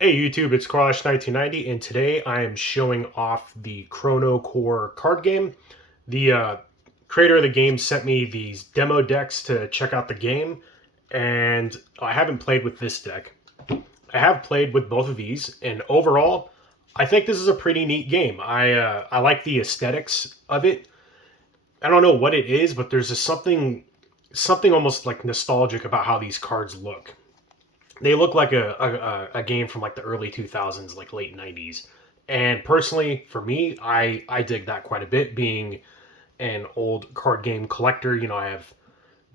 Hey YouTube, it's Carlash1990, and today I am showing off the Chrono Core card game. The creator of the game sent me these demo decks to check out the game, and I haven't played with this deck. I have played with both of these, and overall, I think this is a pretty neat game. I like the aesthetics of it. I don't know what it is, but there's just something almost like nostalgic about how these cards look. They look like a game from like the early 2000s, like late 90s. And personally, for me, I dig that quite a bit. Being an old card game collector, I have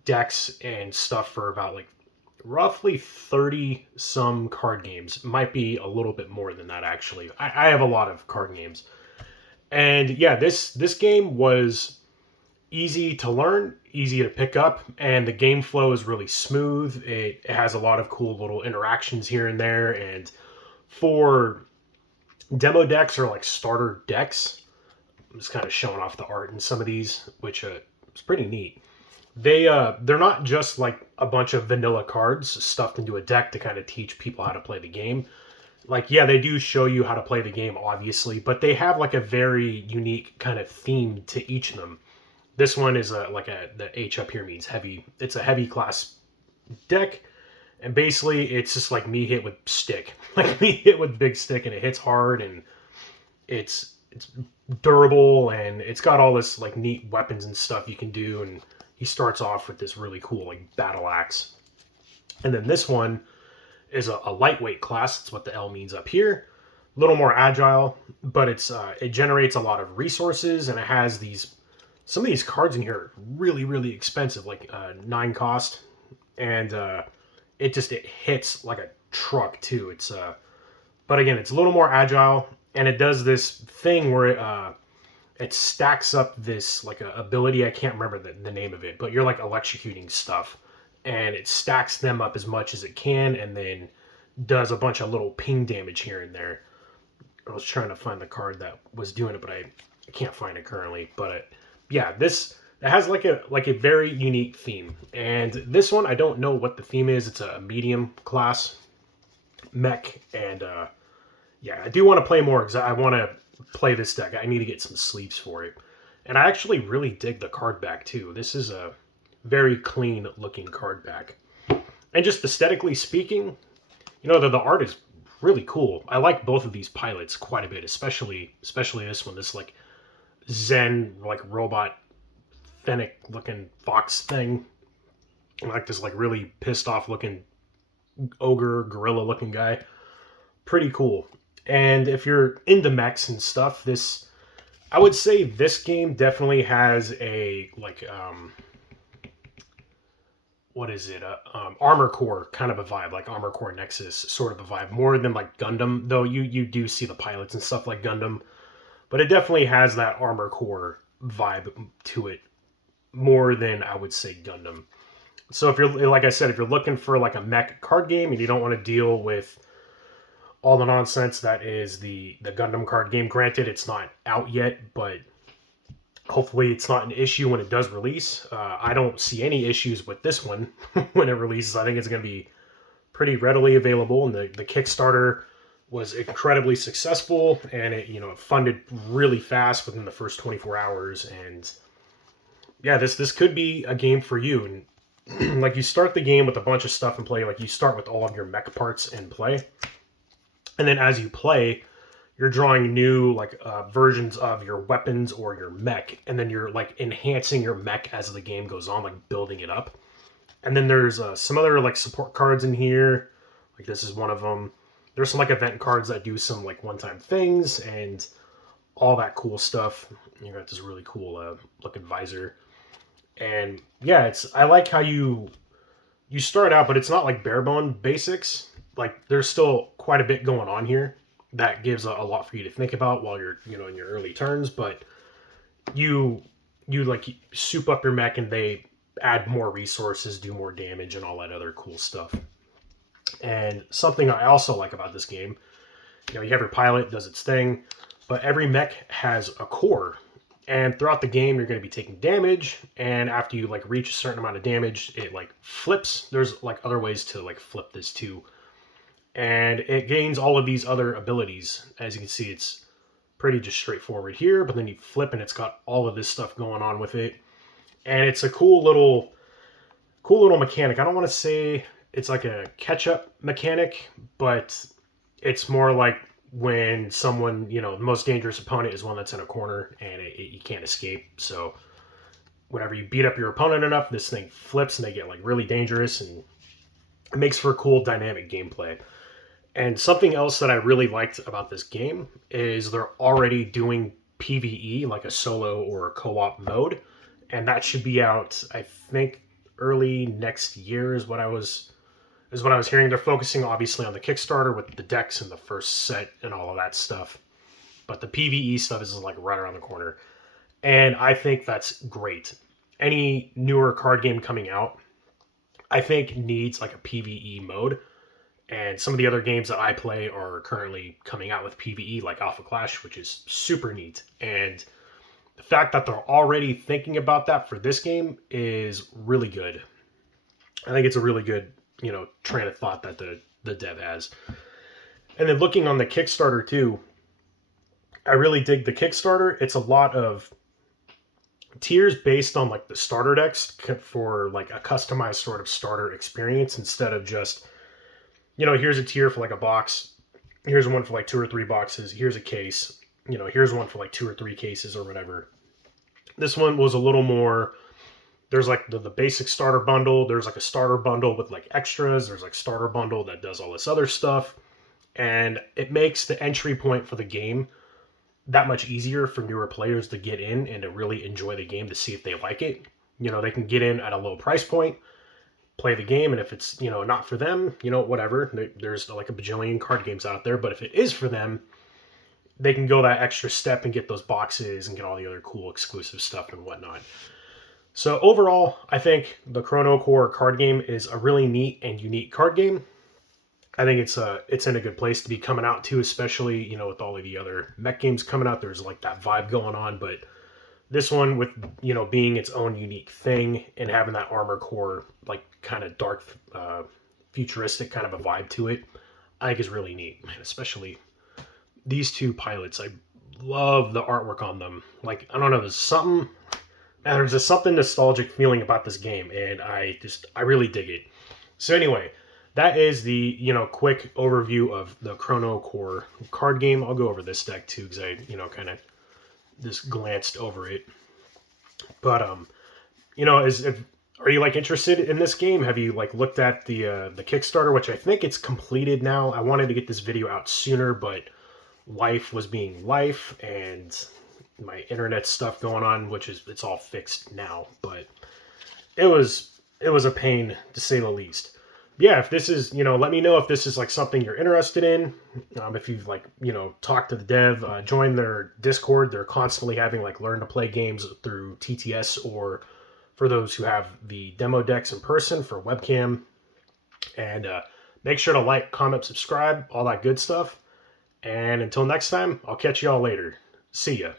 decks and stuff for about like roughly 30 some card games. Might be a little bit more than that actually. I have a lot of card games. And yeah, this game was easy to learn, easy to pick up, and the game flow is really smooth. It has a lot of cool little interactions here and there. And for demo decks or like starter decks, I'm just kind of showing off the art in some of these, which is pretty neat. They're not just like a bunch of vanilla cards stuffed into a deck to kind of teach people how to play the game. Like, yeah, they do show you how to play the game, obviously, but they have like a very unique kind of theme to each of them. This one is the H up here means heavy. It's a heavy class deck, and basically it's just like me hit with stick, like me hit with big stick, and it hits hard, and it's durable, and it's got all this like neat weapons and stuff you can do. And he starts off with this really cool like battle axe, and then this one is a lightweight class. That's what the L means up here. A little more agile, but it generates a lot of resources, and it has these some of these cards in here are really expensive, like 9 cost, and it hits like a truck too. It's but again, it's a little more agile, and it does this thing where it stacks up this like a ability. I can't remember the name of it, but you're like electrocuting stuff, and it stacks them up as much as it can, and then does a bunch of little ping damage here and there. I was trying to find the card that was doing it, but I can't find it currently. But yeah, this it has like a very unique theme. And this one, I don't know what the theme is. It's a medium class mech, and yeah, I do want to play more because I want to play this deck. I need to get some sleeves for it, and I actually really dig the card back too. This is a very clean looking card back, and just aesthetically speaking, the art is really cool. I like both of these pilots quite a bit, especially this one. This like Zen like robot Fennec looking fox thing. I like this like really pissed off looking ogre gorilla looking guy. Pretty cool. And if you're into mechs and stuff, this I would say this game definitely has a like what is it? Armor Core kind of a vibe, like Armor Core Nexus sort of a vibe, more than like Gundam. Though you do see the pilots and stuff like Gundam, but it definitely has that Armor Core vibe to it more than I would say Gundam. So if you're like I said, if you're looking for like a mech card game and you don't want to deal with all the nonsense that is the Gundam card game, granted it's not out yet, but hopefully it's not an issue when it does release. I don't see any issues with this one when it releases. I think it's going to be pretty readily available, and the Kickstarter was incredibly successful, and it funded really fast within the first 24 hours. And yeah, this could be a game for you. And like, you start the game with a bunch of stuff in play. Like, you start with all of your mech parts in play, and then as you play, you're drawing new like versions of your weapons or your mech, and then you're like enhancing your mech as the game goes on, like building it up. And then there's some other like support cards in here. Like, this is one of them. There's some like event cards that do some like one-time things and all that cool stuff. You got this really cool looking visor. And yeah, it's I like how you start out, but it's not like bare bone basics. Like, there's still quite a bit going on here that gives a lot for you to think about while you're in your early turns. But you like soup up your mech, and they add more resources, do more damage, and all that other cool stuff. And something I also like about this game, you have your pilot, does its thing, but every mech has a core. And throughout the game, you're going to be taking damage, and after you like reach a certain amount of damage, it like flips. There's like other ways to like flip this too. and it gains all of these other abilities. As you can see, it's pretty just straightforward here, but then you flip and it's got all of this stuff going on with it. And it's a cool little mechanic. I don't want to say it's like a catch-up mechanic, but it's more like when someone, the most dangerous opponent is one that's in a corner and you can't escape. So whenever you beat up your opponent enough, this thing flips and they get like really dangerous, and it makes for cool dynamic gameplay. And something else that I really liked about this game is they're already doing PvE, like a solo or a co-op mode, and that should be out, I think, early next year is what I was hearing. They're focusing obviously on the Kickstarter with the decks and the first set and all of that stuff, but the PvE stuff is like right around the corner, and I think that's great. Any newer card game coming out, I think needs like a PvE mode, and some of the other games that I play are currently coming out with PvE, like Alpha Clash, which is super neat. And the fact that they're already thinking about that for this game is really good. I think it's a really good, train of thought that the dev has. And then looking on the Kickstarter too, I really dig the Kickstarter. It's a lot of tiers based on like the starter decks for like a customized sort of starter experience, instead of just, here's a tier for like a box, here's one for like 2 or 3 boxes, here's a case, here's one for like 2 or 3 cases or whatever. This one was a little more. There's like the basic starter bundle. There's like a starter bundle with like extras. There's like starter bundle that does all this other stuff. And it makes the entry point for the game that much easier for newer players to get in and to really enjoy the game, to see if they like it. They can get in at a low price point, play the game, and if it's, not for them, whatever. There's like a bajillion card games out there, but if it is for them, they can go that extra step and get those boxes and get all the other cool exclusive stuff and whatnot. So overall, I think the Chrono Core card game is a really neat and unique card game. I think it's in a good place to be coming out too, especially, with all of the other mech games coming out. There's like that vibe going on, but this one with, being its own unique thing and having that armor core, like kind of dark, futuristic kind of a vibe to it, I think is really neat, man. Especially these two pilots. I love the artwork on them. Like, I don't know, there's just something nostalgic feeling about this game, and I really dig it. So anyway, that is the, quick overview of the Chrono Core card game. I'll go over this deck too, because I, kind of just glanced over it. But, are you like interested in this game? Have you like looked at the Kickstarter, which I think it's completed now? I wanted to get this video out sooner, but life was being life, and my internet stuff going on, it's all fixed now, but it was a pain to say the least. Yeah, if this is, let me know if this is like something you're interested in. If you've like, talked to the dev, join their Discord. They're constantly having like learn to play games through TTS, or for those who have the demo decks in person for webcam. And make sure to like, comment, subscribe, all that good stuff. And until next time, I'll catch you all later. See ya.